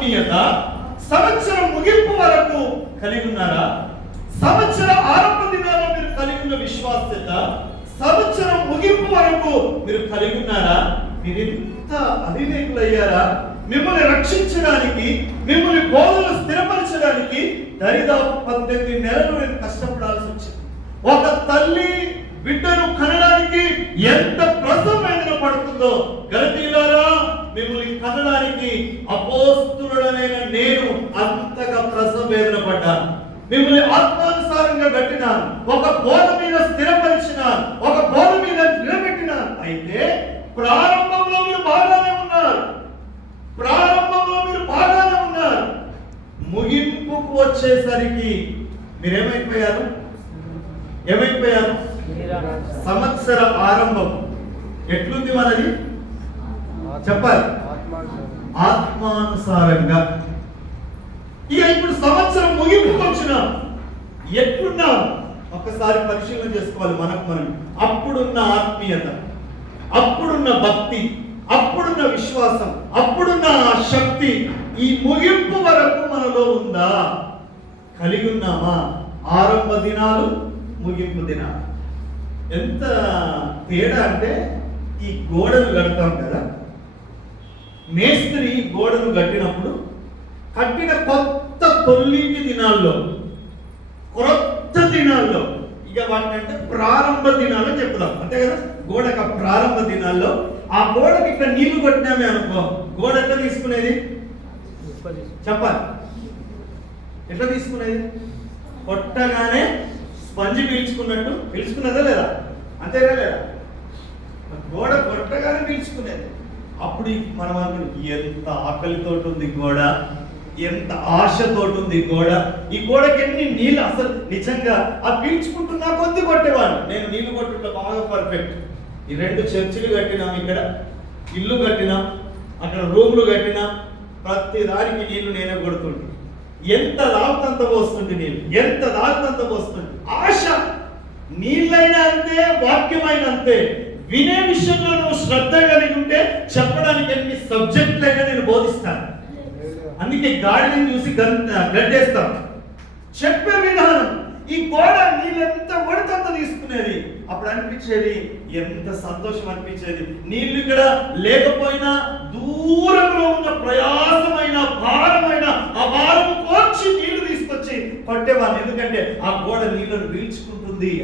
ఆత్మీయత సంవత్సరం ముగింపు వరకు కలిగి ఉన్నారా? సంవత్సర ఆరంభ దినాల్లో మీరు కలిగి ఉన్న విశ్వాస్యత సంవత్సరం ముగింపు వరకు మీరు కలిగి ఉన్నారా? మీరు ఎంత అవివేకులయ్యారా? మిమ్మల్ని రక్షించడానికి, మిమ్మల్ని బోధనలు స్థిరపరచడానికి దరిదాపు 18 నెలలు నేను కష్టపడాల్సి వచ్చింది. ఒక తల్లి బిడ్డను కనడానికి ఎంత ప్రసవ వేదన పడుతుందో, గలతీయులారా మిమ్మల్ని కనడానికి అపోస్తులుడనైన నేను అంతగా ప్రసవ వేదన పడ్డాను. మిమ్మల్ని ఆత్మానుసారంగా కట్టినాను, ఒక బోధ మీద స్థిరపరిచినాను, ఒక బోధ మీద నిలబెట్టినాను. అయితే ప్రారంభంలో మీరు బాగానే ఉన్నారు, ముగింపుకు వచ్చేసరికి మీరేమైపోయారు? సంవత్సర ఆరంభం ఎట్లుంది మనది చెప్పాలి, ఆత్మానుసారంగా. ఇక ఇప్పుడు సంవత్సరం ముగింపుకు వచ్చినాం, ఎట్లున్నాం ఒకసారి పరిశీలన చేసుకోవాలి మనకు మనం. అప్పుడున్న ఆత్మీయత, అప్పుడున్న భక్తి, అప్పుడున్న విశ్వాసం, అప్పుడున్న శక్తి ఈ ముగింపు వరకు మనలో ఉందా? కలిగి ఉన్నామా? ఆరంభ దినాలు, ముగింపు దినాలు ఎంత తేడా అంటే, ఈ గోడను కడతాం కదా, మేస్త్రి గోడను కట్టినప్పుడు కట్టిన కొత్త తొలిటి దినాల్లో, క్రొత్త దినాల్లో, ఇక వాటిని అంటే ప్రారంభ దినాలు చెప్తాం అంతే కదా. గోడక ప్రారంభ దినాల్లో ఆ గోడకి ఇక్కడ నీళ్లు కొట్టినామే అనుకో, గోడ ఎట్లా తీసుకునేది చెప్పాలి, ఎట్లా తీసుకునేది? కొట్టగానే స్పంజి పీల్చుకున్నట్టు పీల్చుకున్నదా లేదా? అంతేనా లేదా? గోడ కొట్టగానే పీల్చుకునేది. అప్పుడు మనం అనుకున్నాం ఎంత ఆకలితోటి ఉంది గోడ, ఎంత ఆశతోటి ఉంది గోడ, ఈ గోడకి ఎన్ని నీళ్ళు అసలు నిజంగా ఆ పీల్చుకుంటున్నా కొద్ది కొట్టేవాడు. నేను నీళ్లు కొట్టుకుంటా బాగా పర్ఫెక్ట్. ఈ 2 చర్చిలు కట్టినాం, ఇక్కడ ఇల్లు కట్టినాం, అక్కడ రూమ్లు కట్టినాం, ప్రతి దానికి నీళ్లు నేనే కొడుతుంటే ఎంత దాగుతంత పోస్తుంది నీళ్ళు, ఎంత దాగుతంత పోస్తుంది. ఆశ నీళ్ళైనా అంతే, వాక్యమైన అంతే. వినే విషయంలో నువ్వు శ్రద్ధ కలిగి ఉంటే చెప్పడానికి ఎన్ని సబ్జెక్టులైనా నేను బోధిస్తాను. అందుకే గాడిని చూసి గడ్డేస్తాం. చెప్పే విధానం, ఈ గోడ నీళ్ళెంత కొడితంత తీసుకునేది. అప్పుడు అనిపించేది ఎంత సంతోషం అనిపించేది. నీళ్లు ఇక్కడ లేకపోయినా దూరంలో ఉన్న ప్రయాసమైన భారమైన ఆ భారము కోర్చి నీళ్లు తీసుకొచ్చి పట్టేవాళ్ళు. ఎందుకంటే ఆ గోడ నీళ్లను పీల్చుకుంటుంది.